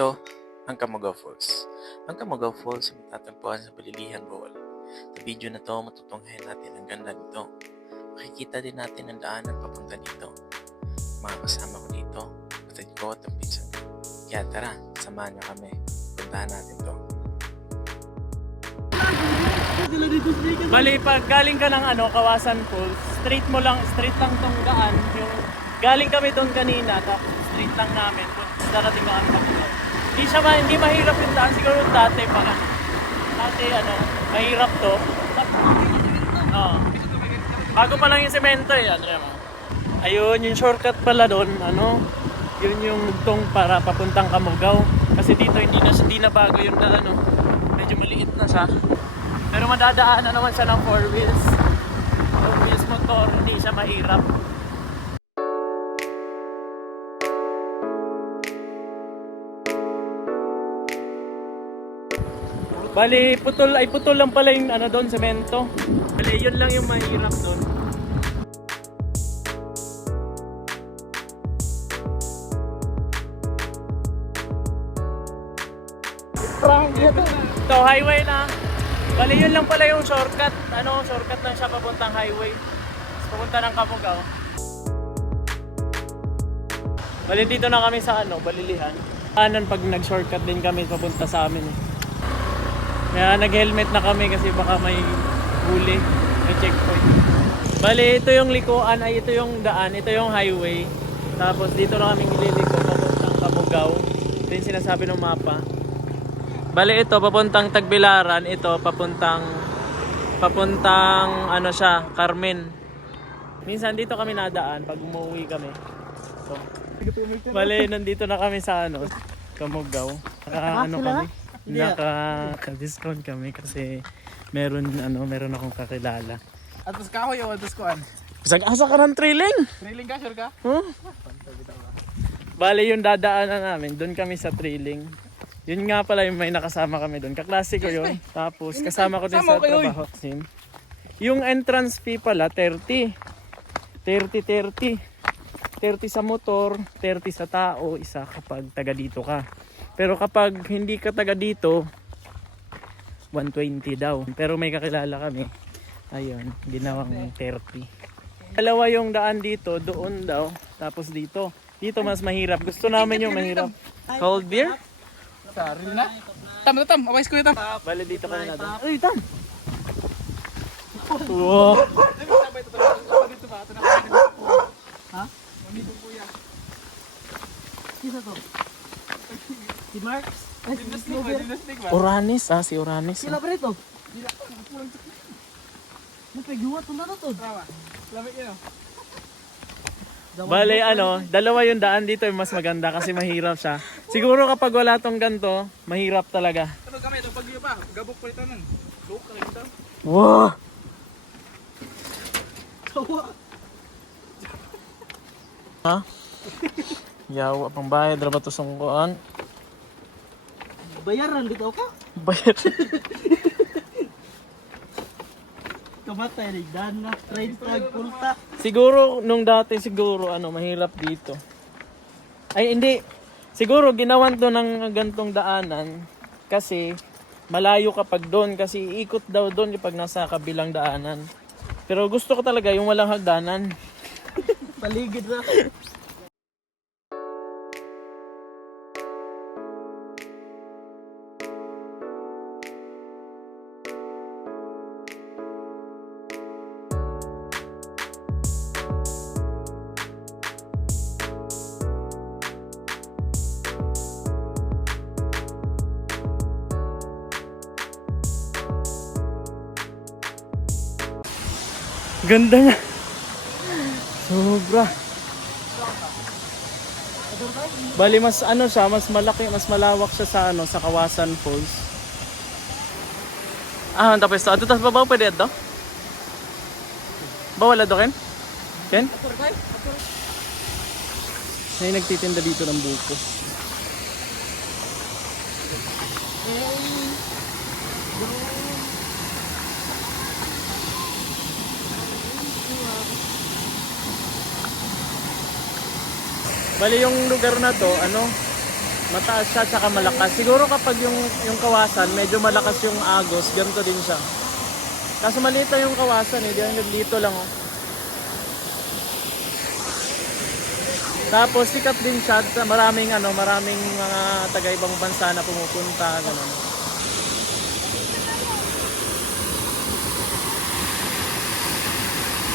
Ito ang Camogao Falls. Ang Camogao Falls ay matatagpuan sa Balilihan, Bohol. Sa video na to, matutunghayan natin ang ganda nito. Makikita din natin ang daanan papunta dito. Mga kasama ko dito, kapatid ko at ang pinsan ko. Kaya tara, samahan niyo kami. Puntahan natin to. Bali, pag galing ka ng Kawasan Falls, straight lang tong daan. Yung galing kami doon kanina, tapos straight lang namin. Darating ka ang Camogao. Hindi mahirap yung daan, siguro dati pa mahirap to. Bago pa lang yung semento eh, ayun, yung shortcut pala doon, yun yung tong para papuntang Camogao. Kasi dito hindi na bago yung daan, medyo maliit na siya. Pero madadaanan naman siya ng 4 wheels. 4 wheels motor, hindi siya mahirap. Bali, putol lang pala yung doon, semento. Bali, yun lang yung mahirap doon. Ito, highway na. Bali, yun lang pala yung shortcut. Shortcut lang siya papuntang highway. Papunta ng Camogao. Bali, dito na kami sa Balilihan. Pag nag-shortcut din kami papunta sa amin eh. Kaya nag-helmet na kami kasi baka may huli, may checkpoint. Bali, ito yung likuan, ito yung daan, ito yung highway. Tapos dito na kami ililiko papuntang Camogao. Ito yung sinasabi ng mapa. Bali, ito papuntang Tagbilaran, ito papuntang Carmen. Minsan dito kami nadaan pag umuwi kami. So, bali, nandito na kami sa Camogao. Kami. Naka-discount kami kasi meron akong kakilala. Atos kahoy o atos kuan? Asa ka ng trailing? Trailing ka, sure ka? Bale yung dadaanan namin, doon kami sa trailing. Yun nga pala yung may nakasama kami doon. Kaklase ko yun. Tapos kasama ko din sa trabaho. Yung entrance fee pala 30 sa motor, 30 sa tao, isa kapag taga dito ka. Pero kapag hindi ka taga dito, 120 daw. Pero may kakilala kami. Ayun, ginawang 30. Dalawa yung daan dito, doon daw. Tapos dito. Dito mas mahirap. Gusto namin yung mahirap. Cold beer? Sarili na. Tam. Awais ko yung tam. Bale dito ka na doon. Ay, tam! Wow! Ha? Mamito po yan. Sino to? Si Marks? Ay, si Gymnastic ba? Oranis, si Oranis. Sila pa rito? Nagpagluwat mo na to. Tama. Lamig yun Bale, dalawa yung daan dito yung mas maganda kasi mahirap siya. Siguro kapag wala tong ganto, mahirap talaga. Ano kami, itong pagyo pa. Gabok pa ito nun. Look, nakikita. Wow! Tawa. Ha? Yawa pang bayad ra ba to sungkuan? Bayaran bitaw ka? Bayad. Kamatay rin. Dana, trade tag, pulta. Siguro nung dati mahirap dito. Ay hindi. Siguro ginawan to ng gantong daanan kasi malayo kapag doon kasi ikot daw doon kapag nasa kabilang daanan. Pero gusto ko talaga yung walang hagdanan. Paligid na. Ganda nga. Sobra. Bali mas mas malaki, mas malawak siya sa Kawasan Falls. Tapos ito. Tapos babaw pwede ito? Bawal ito, Ken? Ken? May nagtitinda dito ng buko. Bali yung lugar na to, Mataas siya tsaka malakas. Siguro kapag yung kawasan, medyo malakas yung agos, ganito din siya. Kaso maliit lang yung kawasan eh, dito lang oh. Tapos sikat din siya, maraming mga taga ibang bansa na pumupunta, ganun.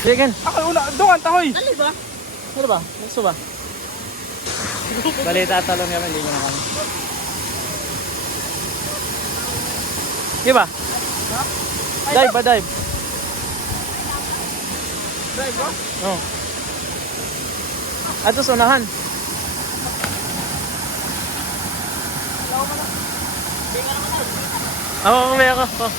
Sige, Ako una, doon, tahoy! ano ba? Gusto ba? Bali, tatalon kami, hindi naman kami. Di ba? Dive ba, dive? Drive ko? Oo. Ato sa unahan. Ako, kumaya ako. Oh.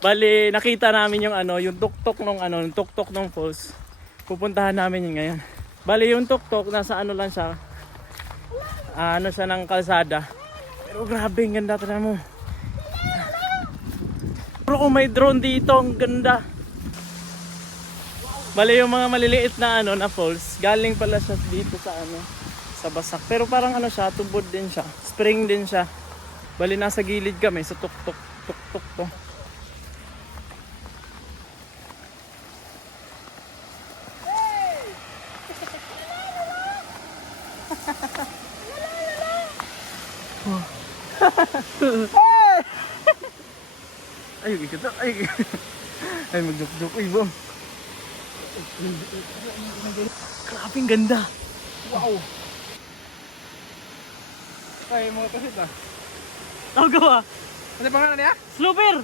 Bali, nakita namin yung tuktok ng falls. Pupuntahan namin yun ngayon. Bali, yung tuktok nasa lang siya. Siya ng kalsada. Pero grabe, ang ganda talaga mo. Pero kung may drone dito, ang ganda. Bali, yung mga maliliit na na falls, galing pala siya dito sa Basak. Pero parang siya, tubod din siya. Spring din siya. Bali, nasa gilid kami sa tuktok to. Ay, ikita. Ay, magduk-duk. Ay, bom. Grabe, ang ganda. Wow! Ay, mga kasit ah. Ako gawa. Ano pangalan niya? Slooper.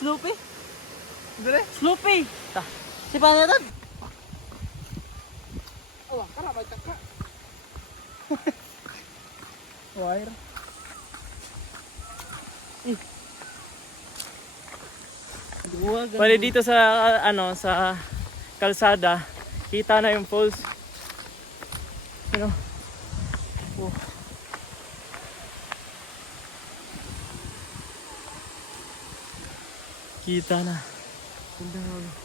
Sloopy? Dali? Sloopy. Si paano na? Awa, karabay taka. Wire. Bali dito sa sa kalsada, kita na yung falls. Oh. Kita na. Ganda.